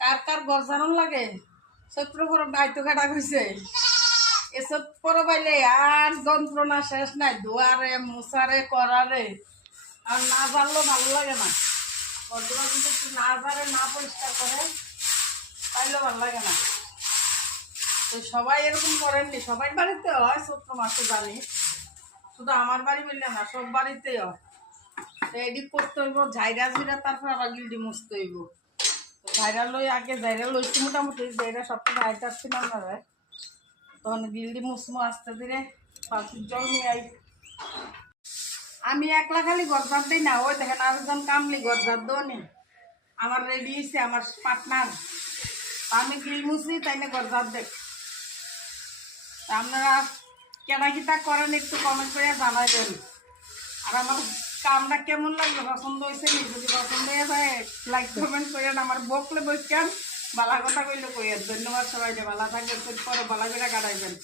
কার কার গরজানো লাগে চৈত্র পরব দায়িত্ব কাটা কইছে এসব পরবাইলে আর যন্ত্রণা শেষ নাই ধোয়ারে মোছারে করারে আর না জানলেও ভালো লাগে না ঘরদুয়ার কিন্তু একটু না জারে না পরিষ্কার করে তাইলেও ভালো লাগে না তো সবাই এরকম করেননি সবাই বাড়িতে হয় চৈত্র মাসে জানি শুধু আমার বাড়ি বললে না সব বাড়িতেই হয় তো এডিট করতে হইব ঝাইরা ঝিরা তারপর আবার গিলডি মুছতে হইব ঝাইরা লই আগে ঝাইরা লইছি মোটামুটি ঝাইরা সবটা ঝাইটা ছিলাম না রে তখন গিলডি মুসমো আস্তে ধীরে ফালতুর জল নিয়ে আই আমি একলা খালি গরজার দিই না ওই দেখেন আরেকজন কামলি গরজার দোনি আমার রেডি হয়েছে আমার পার্টনার আমি গিল মুছি তাই না গরজার দেখ আপনারা কেনা কিতা করেন একটু কমেন্ট করে জানাবেন আর আমার কামটা কেমন লাগলো পছন্দ হয়েছে নি যদি পছন্দ হয়ে যায় লাইক কমেন্ট করেন আমার বকলে বইকেন বালা কথা কইলে কইয়েন ধন্যবাদ সবাই ভালো থাকবেন পরে বালা করে কাটাইবেন